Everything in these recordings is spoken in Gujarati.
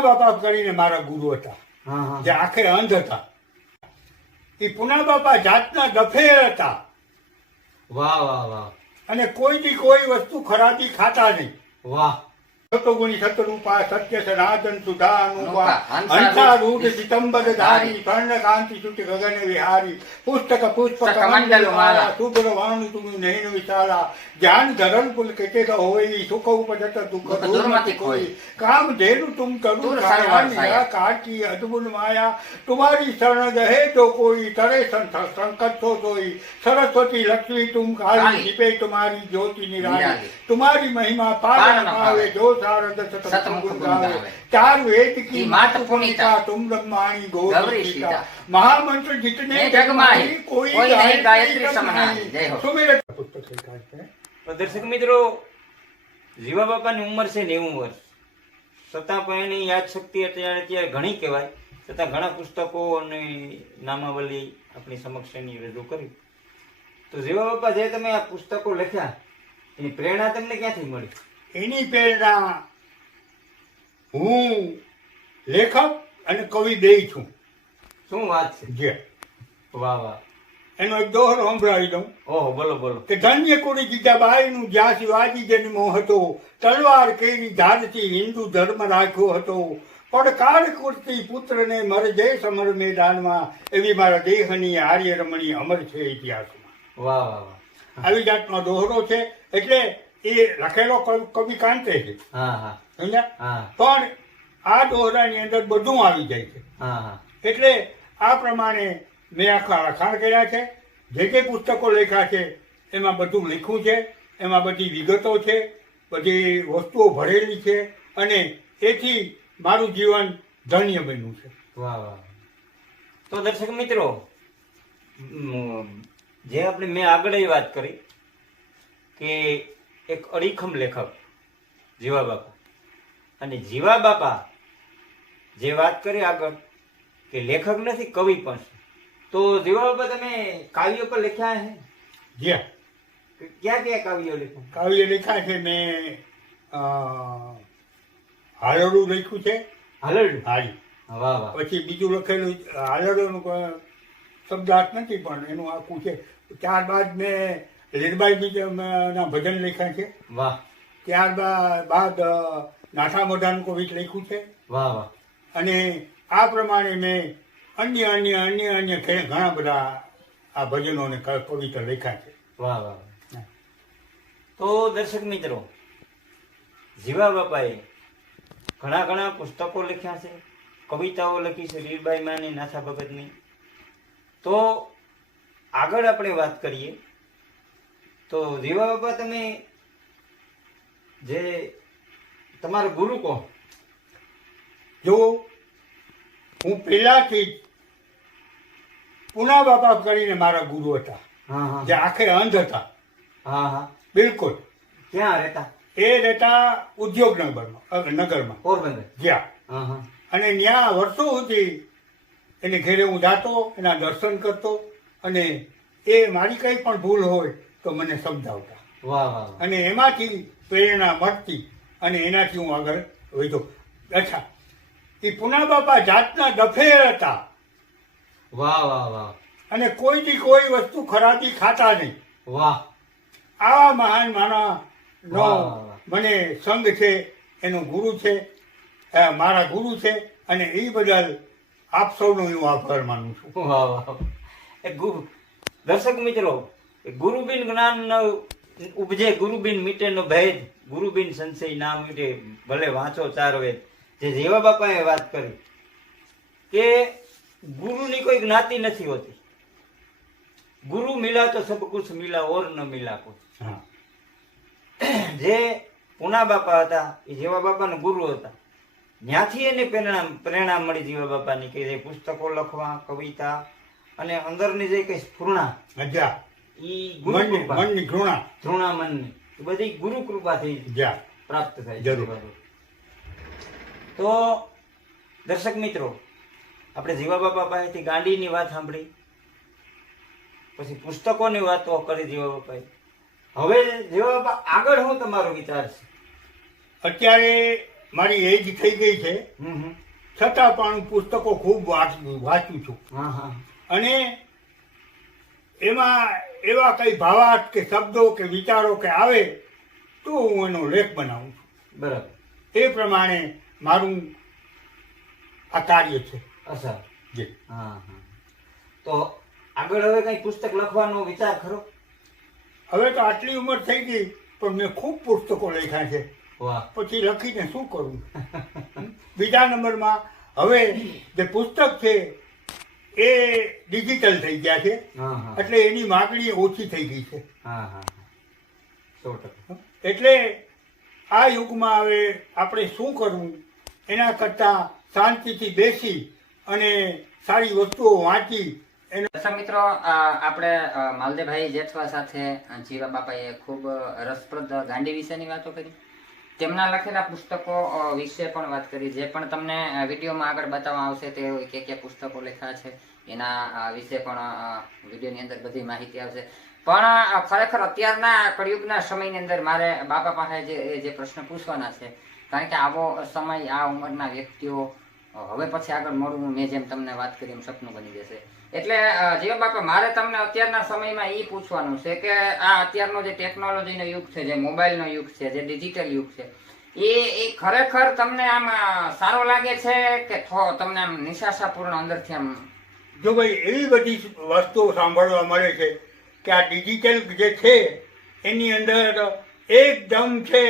પુના બાપા કરીને મારા ગુરુ હતા. જે આખરે અંધ હતા. એ પુના બાપા જાતના ગફેર હતા. વાહ વાહ વાહ. અને કોઈ બી કોઈ વસ્તુ ખરાબી ખાતા નહીં. વાહ. સતોગુણી સતરૂપા સત્ય સનાતન સુધાનુપા હંસારૂઢ સિતંબર ધારી કર્ણ કાંતિ સુત ગગન વિહારી પુસ્તક પુષ્પક મંડલમાલા શુભ્ર વાણુ તુમી કામ ધેનુ તુમ કરું કાકી અદ્ભુત માયા તુમારી શરણ જહે તો કોઈ તરે સંકટ તો જોઈ સરસ્વતી લક્ષ્મી તુમ કાળી તુમારી જ્યોતિ નિરાળી તુમારી મહિમા પાર આવે निराली निराली। तुम्हारी महिमा पार पार न न पावे पावे। जो सारद सतमुख सतमुख गुण गावे गावे। चार वेद की की मात मात पुनीता पुनीता। तुम ब्रह्माणी गौरी गौरी सीता सीता। महामंत्र जितने ने जग माही, कोई कोई नहीं गायत्री कम समानाई। नहीं। जय हो। सुमेर पुस्तक लिखा है તો દર્શક મિત્રો જીવા બાપાની ઉંમર છે નેવું વર્ષ છતાં પણ એની યાદશક્તિ અત્યારે અત્યારે ઘણી કહેવાય છતાં ઘણા પુસ્તકો અને નામાવલી આપણી સમક્ષ એની રજૂ કરી તો જીવા બાપા જે તમે આ પુસ્તકો લખ્યા એની પ્રેરણા તમને ક્યાંથી મળી એની પ્રેરણા હું લેખક અને કવિ બેય છું. શું વાત છે? જે. વાહ વાહ. એનો એક દોહર સંભળાવી દઉં. ઓહો બોલો બોલો. કે ધન્ય કુળી જીજાબાઈનું જ્યાં શિવાજી જન્મો હતો તલવાર કેવી ધારથી હિન્દુ ધર્મ રાખ્યો હતો. પડકાર કુર્તી પુત્રને મરજે સમર મેદાનમાં એવી મારા દેહની આર્ય રમણી અમર છે ઇતિહાસમાં. વાહ વાહ વાહ. આવી જાતનો દોહરો છે. એટલે એ લખેલો કવિ- કાંતે છે હા હા. સમજ્યા? હા. પણ આ દોહરાની અંદર બધું આવી જાય છે. હા હા. એટલે આ પ્રમાણે મેં આખા લખાણ કર્યા છે. જે જે પુસ્તકો લખ્યા છે એમાં બધું લખ્યું છે. એમાં બધી વિગતો છે બધી વસ્તુઓ ભરેલી છે અને એથી મારું જીવન ધન્ય બન્યું છે. વાહ વાહ તો દર્શક મિત્રો જે આપણે મેં આગળ એ વાત કરી કે એક અડીખમ લેખક જીવા બાપા. અને જીવા બાપા જે વાત કરી આગળ કે લેખક નથી કવિ પણ તો જીવા બાપા તમે કાવ્યો પર લખ્યા છે જ્યાં? ક્યાં ક્યાં કાવ્યો લખ્યા? કાવ્ય લખ્યા છે મેં હાલડું હાલરડું લખ્યું છે? હાલરડું હારી વાહ વાહ. પછી બીજું લખેલું હાલરડું શબ્દાર્થ નથી પણ એનું આખું છે. ત્યારબાદ મેં લીરબાઈ બીજા ના ભજન લખ્યા છે વાહ. ત્યારબાદ બાદ નાથા મોઢાનું કવિત લખ્યું છે. વાહ વાહ. અને આ પ્રમાણે મેં અન્ય અન્ય અન્ય અન્ય ઘણા બધા આ ભજનો અને કવિતા લખ્યા છે. વાહ વાહ વાહ. તો દર્શક મિત્રો જીવા બાપાએ ઘણા ઘણા પુસ્તકો લખ્યા છે. કવિતાઓ લખી છે લીલબાઈ માની નાથા ભગતની. તો આગળ આપણે વાત કરીએ. તો જીવા બાપા તમે જે તમારો ગુરુ કોણ જો હું પહેલાથી જ પુના બાપા કરીને મારા ગુરુ હતા. હા જે આખે અંધ હતા. હા હા. બિલકુલ. ક્યાં રહેતા? એ રહેતા ઉદ્યોગનગરમાં નગરમાં. પોરબંદર. જ્યાં. હા હા. અને ત્યાં વર્ષો સુધી એને ઘેરે હું જાતો એના દર્શન કરતો અને એ મારી કંઈ પણ ભૂલ હોય તો મને સમજાવતા. વાહ વાહ વાહ. અને એમાંથી પ્રેરણા મળતી અને એનાથી હું આગળ વધ્યો. અચ્છા એ પુના બાપા જાતના દફેર હતા. વાહ વાહ વાહ. અને કોઈની કોઈ વસ્તુ ખરાબી ખાતા નહીં. વાહ. આવા મહાન માના વાહ. મને સંગ છે એનો ગુરુ છે મારા ગુરુ છે અને એ બદલ આપ સૌનો હું આભાર માનું છું. વાહ વાહ દર્શક મિત્રો ગુરુબિન જ્ઞાન ઉપજે ગુરુબિન મીટે નો ભેદ. ગુરુબિન સંશય ના મીટે ભલે વાંચો ચાર વેદ. જે જેવા બાપાએ વાત કરી કે ગુરુની કોઈ જ્ઞાતિ નથી હોતી. ગુરુ મિલા તો સબ કુછ મિલા ઓર ન મિલા કુછ જે પુના બાપા હતા એ જેવા બાપાના ગુરુ હતા. ત્યાંથી એને પ્રેરણા પ્રેરણા મળી જેવા બાપાની કે જે પુસ્તકો લખવા કવિતા અને અંદરની જે કઈ સ્ફૂર્ણા ઈ મનની ઘૃણા. ધૃણા મનની. એ બધી ગુરુ કૃપાથી જા. પ્રાપ્ત થાય જરૂર. તો દર્શક મિત્રો આપણે જીવા બાપા પાસેથી ગાંડીની વાત સાંભળી પછી પુસ્તકોની વાતો કરી જીવા બાપાએ હવે જીવા બાપા આગળ શું તમારો વિચાર છે? અત્યારે મારી એજ થઈ ગઈ છે. હમ હમ. છતાં પણ હું પુસ્તકો ખૂબ વાંચ- વાંચું છું. હા હા. અને એમાં એવા કઈ ભાવાર્થ કે શબ્દો કે વિચારો કે આવે તો હું એનો લેખ બનાવું છું. બરાબર. એ પ્રમાણે મારું આ કાર્ય છે. અચ્છા. જી. હા હા. તો આગળ હવે કઈ પુસ્તક લખવાનો વિચાર ખરો? હવે તો આટલી ઉંમર થઈ ગઈ પણ મેં ખૂબ પુસ્તકો લખ્યા છે. વાહ. પછી લખીને શું કરું? બીજા નંબરમાં હવે જે પુસ્તક છે એ ડિજિટલ થઈ ગયા છે. એટલે એની માગણી ઓછી થઈ ગઈ છે. એટલે આ યુગમાં હવે આપણે શું કરવું? એના કરતાં શાંતિથી બેસી અને સારી વસ્તુઓ વાંચી એનો દર્શક મિત્રો આપણે માલદેભાઈ માલદેવભાઈ જેઠવા સાથે જીવા બાપાએ ખૂબ રસપ્રદ ગાંડી વિશેની વાતો કરી. તેમના લખેલા પુસ્તકો વિશે પણ વાત કરી. જે પણ તમને વિડીયોમાં આગળ બતાવવામાં આવશે તે કે કે પુસ્તકો લખ્યા છે, એના વિશે પણ વિડીયોની અંદર બધી માહિતી આવશે. પણ ખરેખર અત્યારના કળિયુગના સમયની અંદર મારે બાપા પાસે જે જે પ્રશ્ન પૂછવાના છે, કારણ કે આવો સમય આ ઉંમરના વ્યક્તિઓ હવે પછી આગળ મળવું, મેં જેમ તમને વાત કરી એમ સપનું બની જશે. એટલે જીવન બાપા મારે તમને અત્યારના સમયમાં એ પૂછવાનું છે કે આ અત્યારનો જે ટેકનોલોજીનો યુગ છે જે મોબાઈલનો યુગ છે જે ડિજિટલ યુગ છે એ એ ખરેખર તમને આમ સારો લાગે છે કે તમને આમ નિશાસાપૂર્ણ અંદરથી આમ જો ભાઈ એવી બધી વસ્તુઓ સાંભળવા મળે છે કે આ ડિજિટલ જે છે એની અંદર એકદમ છે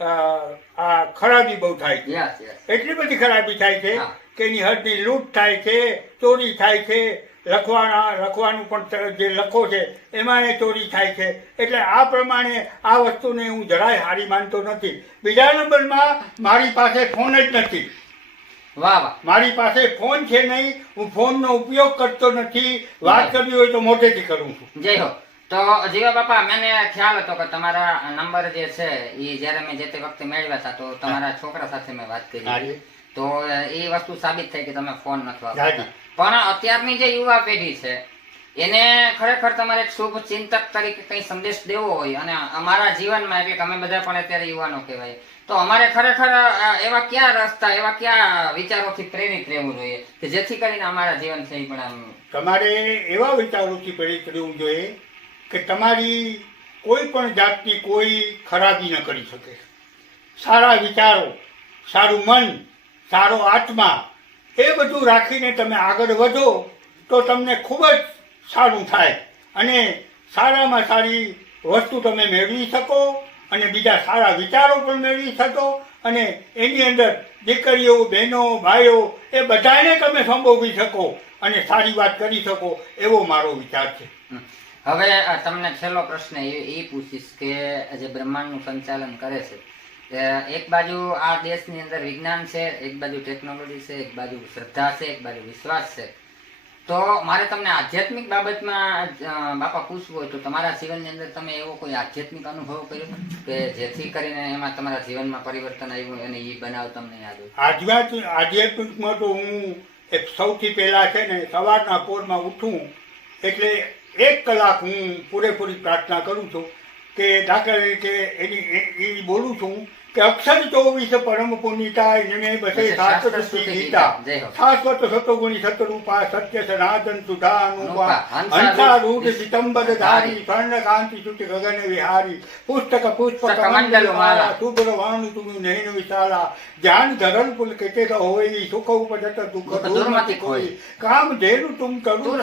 આ ખરાબી બહુ થાય છે. એટલી બધી ખરાબી થાય છે કે એની હદની લૂંટ થાય છે ચોરી થાય છે લખવાના લખવાનું પણ જે લખો છે એમાં એ ચોરી થાય છે. એટલે આ પ્રમાણે આ વસ્તુને હું જરાય હારી માનતો નથી. બીજા નંબરમાં મારી પાસે ફોન જ નથી. વાહ વાહ. મારી પાસે ફોન છે નહીં હું ફોનનો ઉપયોગ કરતો નથી. વાત કરવી હોય તો મોટેથી કરું છું. જય હો. તો જીવા બાપા મને ખ્યાલ હતો કે તમારા નંબર જે છે એ જ્યારે મેં જે તે વખતે મેળવ્યા હતા તો તમારા છોકરા સાથે મેં વાત કરી. તો એ વસ્તુ સાબિત થઈ કે તમે ફોન નથી વાપરતા. પણ અત્યારની જે યુવા પેઢી છે, એને ખરેખર તમારે એક શુભ ચિંતક તરીકે કઈ સંદેશ દેવો હોય, અને અમારા જીવનમાં, એટલે અમે બધા પણ અત્યારે યુવાનો કહેવાય, તો અમારે ખરેખર એવા કયા રસ્તા, એવા કયા વિચારોથી પ્રેરિત રહેવું જોઈએ, કે જેથી કરીને અમારા જીવન થઈ પણ આમ તમારે એવા વિચારોથી પ્રેરિત રહેવું જોઈએ, કે તમારી કોઈ પણ જાતની કોઈ ખરાબી ન કરી શકે. સારા વિચારો, સારું મન, સારો આત્મા એ બધું રાખીને તમે આગળ વધો તો તમને ખૂબ જ સારું થાય. અને સારામાં સારી વસ્તુ તમે મેળવી શકો અને બીજા સારા વિચારો પણ મેળવી શકો અને એની અંદર દીકરીઓ, બહેનો, ભાઈઓ, એ બધાને તમે સંભોગી શકો અને સારી વાત કરી શકો એવો મારો વિચાર છે. હવે તમને છેલ્લો પ્રશ્ન એ પૂછીશ કે જે બ્રહ્માંડનું સંચાલન કરે છે એક બાજુ આ દેશની અંદર વિજ્ઞાન છે, એક બાજુ ટેકનોલોજી છે, એક બાજુ શ્રદ્ધા છે, એક બાજુ વિશ્વાસ છે. તો મારે તમને આધ્યાત્મિક બાબતમાં બાપા પૂછવું હોય તો તમારા જીવનની અંદર તમે એવો કોઈ આધ્યાત્મિક અનુભવ કર્યો કે જેથી કરીને એમાં તમારા જીવનમાં પરિવર્તન આવ્યું અને એ બનાવ તમને યાદ હોય? આધ્યાત્મિકમાં તો હું એક સૌથી પહેલા છે ને સવારના પોરમાં ઉઠું, એટલે એક કલાક હું પૂરેપૂરી પ્રાર્થના કરું છું. કે દાખલા તરીકે એની એ- બોલું છું अक्षर चौबीस परम पुनीता इनमें बसे शास्त्र गीता। शाश्वत सतगुणी सतरूपा सत्य सनातन सुधा अनुपा हंसारूढ़ सितंबर धारी स्वर्ण कांति सुत गगन विहारी पुस्तक पुष्प कमंडल माला शुभ्र वाणु तुम्हें नयन विशाला ज्ञान धरन पुल के होई सुख उपजत दुख दुर्मति कोई काम धेनु तुम करु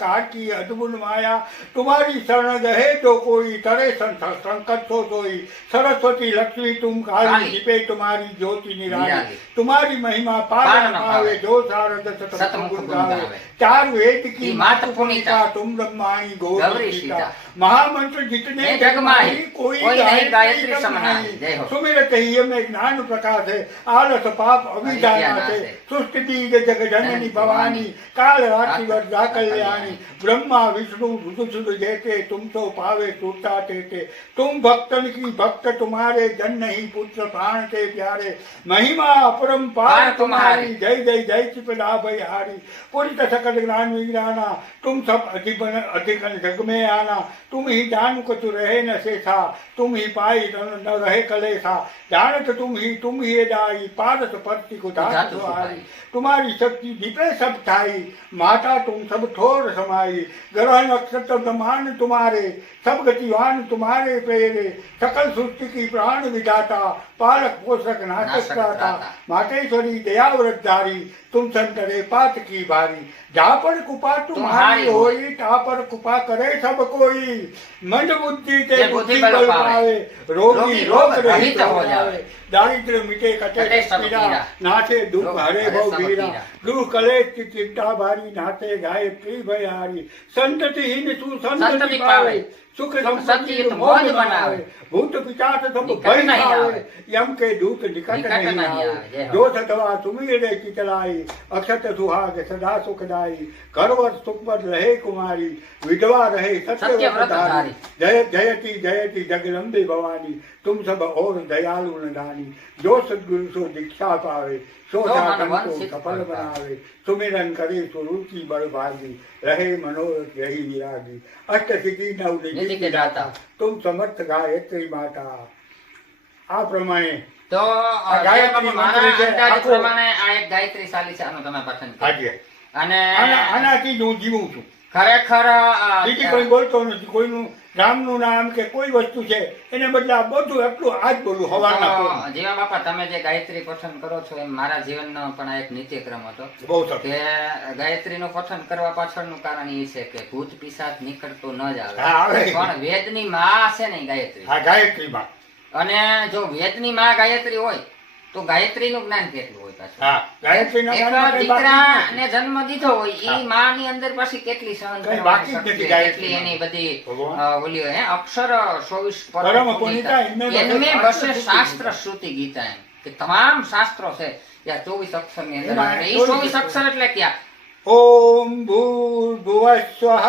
काट की अद्भुत माया तुम्हारी शरण गहे जो कोई तरे संकट हो सोई सरस्वती लक्ष्मी तुम काली काली। दिपे तुम्हारी ज्योति निराली निराली। तुम्हारी महिमा पार पार न न पावे। पावे जो सारद सतमुख सतमुख गुण गावे गावे। चार वेद की की मात मात पुनीता। पुनीता तुम ब्रह्माणी गौरी गौरी सीता। सीता महामंत्र जितने ये जग माही, कोई नहीं गायत्री कम समनाई। नहीं। जय हो। सुमिरत ही में ज्ञान प्रकाश है आलस पाप अभिजाना अविद्या से नाश है। सृष्टि बीज जग जननी भवानी काल रात्रि वर्षा कल्याणी ब्रह्मा विष्णु रुद्र जैसे तुम तो पावे टूटा टेटे तुम भक्तन की भक्त तुम्हारे जन्म नहीं पुत्र प्राण के प्यारे महिमा अपरंपार पार तुम्हारी। तुम्हारी जय जय जय चिपला भय हारी पुरित सकल ज्ञान विज्ञाना तुम सब अधिपन अधिकन जग में आना तुम ही जान कुछ रहे न शेषा तुम ही पाई न न रहे कलेसा जानत तुम ही तुम ही दाई पारस पति को धातु धातु सुखाई। सुहाई तुम्हारी शक्ति दीपे सब ठाई माता तुम सब ठोर समाई ग्रह नक्षत्र ब्रह्मांड तुम्हारे सब गतिवान तुम्हारे प्रेरे सकल सृष्टि की प्राण દાતા પાલક પોષક નાશક દાતા માટે થોડી દયાવ્રત ધારી तुम संतरे पात की बारी। जहाँ पर कुपा तुम्हारी होई तहाँ पर कुपा करे सब कोई। मंद बुद्धि ते बुद्धि बल पावे। रोगी रोग रहित हो जावे। दारिद्र मिटे कटे पीड़ा नाथे दुख हरे भव वीरा। दुख कले की चिंता भारी नाथे गाय प्री भयारी। संतति हीन तू संतति पावे। सुख संपत्ति तो मोज बनावे। भूत पिचात सब भय खावे यम के दूत निकट नहीं आवे। जो सतवा तुम्ही रे चितलाई કુમારી અક્ષત સુહાગ સદા સુખદાયી કરવત સુખમત રહે કુમારી વિધવા રહે સત્યવ્રતધારી જય જયતી જયતી જગદંબે ભવાની તુમ સબ ઓર દયાલુ નદાની જો સદગુરુ સો દીક્ષા પાવે સો સાધન કો સફળ બનાવે સુમિરન કરે સુરુચિ બળ ભાગી રહે મનોરથ રહી વિરાગી. અષ્ટ સિદ્ધિ નવ નિધિ દાતા. તુમ સમર્થ ગાયત્રી માતા. આ પ્રમાણે તો ગાયત્રી મારા પ્રમાણે આ એક ગાયત્રી ચાલીસાનું તમે પઠન કર્યું. અને આનાથી જ હું જીવું છું. ખરેખર બીજી કોઈ બોલતો નથી. કોઈનું રામનું નામ કે કોઈ વસ્તુ છે એને બદલે આ બધું એટલું આજ બોલું હવાના જીવા બાપા તમે જે ગાયત્રી પઠન કરો છો એમ મારા જીવનનો પણ આ એક નિત્યક્રમ હતો. કે ગાયત્રીનું પઠન કરવા પાછળનું કારણ એ છે કે ભૂત પિશાચ નીકળતો ન જ આવે. પણ વેદની માં છે ને ઈ ગાયત્રી માં. અને જો વેદની માં ગાયત્રી હોય તો ગાયત્રીનું જ્ઞાન કેટલું હોય પાછું? હા. જન્મ દીધો હોય એ ઈ માની અંદર પાછી કેટલી સહન બાકી. કેટલી એની બધી ઓલી હે અક્ષર ચોવીસ પરમ પુનિતા બસે શાસ્ત્ર શ્રુતિ ગીતા એમ કે તમામ શાસ્ત્રો છે ત્યાં ચોવીસ અક્ષરની અંદર એ ચોવીસ અક્ષર. એટલે ક્યાં? ઓમ ભૂર્ભુવસ્વઃ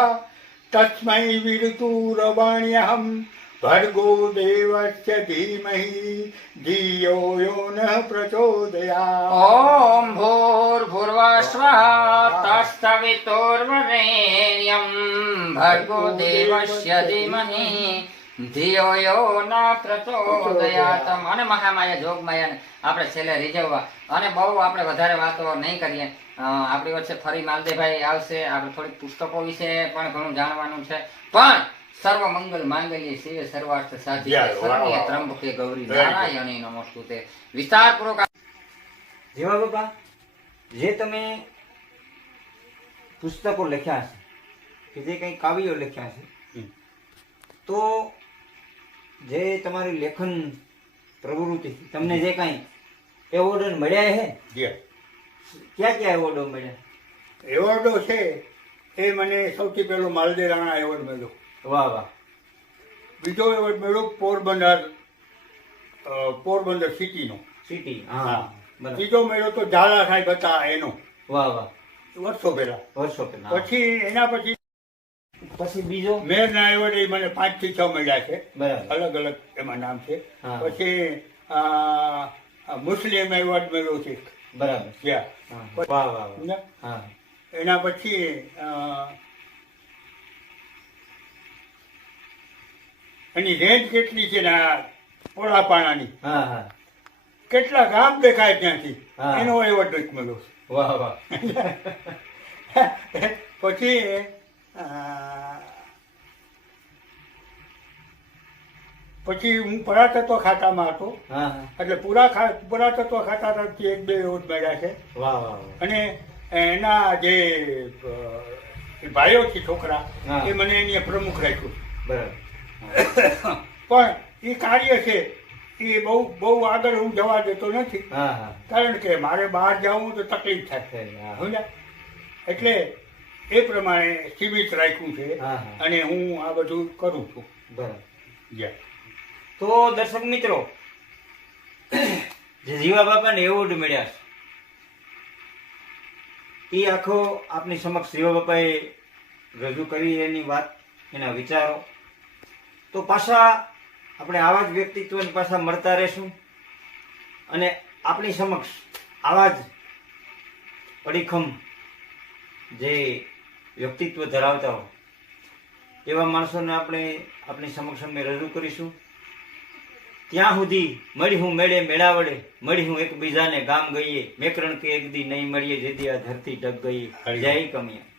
તસ્મૈ વિરુતુરવાણ્યહમ ભર્ગો દેવસ્ય ધીમહિ ધિયો યો ન પ્રચોદયાત ઓમ ભૂર્ભુવઃ સ્વઃ તત્સવિતુર્વરેણ્યં ભર્ગો દેવસ્ય ધીમહિ ધિયો યો ન પ્રચોદયાત અને મહામાયા જોગમાયાને આપણે છેલ્લે રીઝવવા. અને બહુ આપણે વધારે વાતો નહીં કરીએ. આપણી વચ્ચે ફરી માલદેભાઈ આવશે. આપણે થોડીક પુસ્તકો વિશે પણ ઘણું જાણવાનું છે. પણ સર્વ મંગલ માંગલ્ય શિવે સર્વાર્થ સાધી સર્વે. ત્રંબકે ગૌરી. નારાયણી નમસ્તુતે. વિસ્તારપૂર્વક જેવા બાપા. જે તમે પુસ્તકો લખ્યા છે કે જે કંઈ કાવ્યો લખ્યા છે તો જે તમારી લેખન પ્રવૃત્તિ તમને જે કાંઈ એવોર્ડ મળ્યા છે? ક્યાં ક્યાં એવોર્ડો મળ્યા? એવોર્ડો છે એ મને સૌથી પહેલો માલદે રાણા એવોર્ડ મળ્યો. વાહ વાહ. બીજો એવોર્ડ મળ્યો પોરબંદર પોરબંદર સિટીનો. સિટી હા. બીજો મેળો તો ઝાલા સાહેબ હતા એનો. વાહ વાહ. વર્ષો પહેલા. વર્ષો પહેલા પછી એના પછી પછી બીજો? મેયરના એવોર્ડ એ મને પાંચથી છ મળ્યા છે. બરાબર. અલગ અલગ એમાં નામ છે. પછી મુસ્લિમ એવોર્ડ મેળો છે. બરાબર. વાહ વાહ વાહ. એના પછી એની રેન્જ કેટલી છે ને આ પોળાપાણાની હા હા. કેટલા ગામ દેખાય ત્યાંથી? એનો એવોર્ડ એક મળ્યો વાહ વાહ. પછી પછી હું પુરાતત્વ ખાતામાં હતો. એટલે પૂરા પુરાતત્વ ખાતા તરફથી એક બે એવોર્ડ મળ્યા છે. વાહ વાહ વાહ. અને એના જે ભાઈઓ છે છોકરા એ મને એની પ્રમુખ રાખ્યું. બરાબર. પણ એ કાર્ય છે એ બહુ બહુ આગળ હું જવા દેતો નથી કારણ કે મારે બહાર જવું તો તકલીફ હા. સમજ્યા એટલે એ પ્રમાણે સીમિત રાખ્યું છે. અને હું આ બધું કરું છું બરાબર યા. તો દર્શક મિત્રો જે જીવા બાપાને એવોર્ડ મળ્યા એ આખો આપની સમક્ષ જીવા બાપાએ રજૂ કરી એની વાત એના વિચારો તો પાછા આપણે આવા જ વ્યક્તિત્વની પાછા મળતા રહેશું અને આપણી સમક્ષ આવા જ અડીખમ જે વ્યક્તિત્વ ધરાવતા હોય એવા માણસોને આપણે આપણી સમક્ષ અમે રજૂ કરીશું. ત્યાં સુધી મળી હું મેળે મેળાવડે મળી હું એકબીજાને ગામ ગઈએ મેકરણ કે એક દી નહીં મળીએ જેથી આ ધરતી ટક ગઈ જય કમિયા.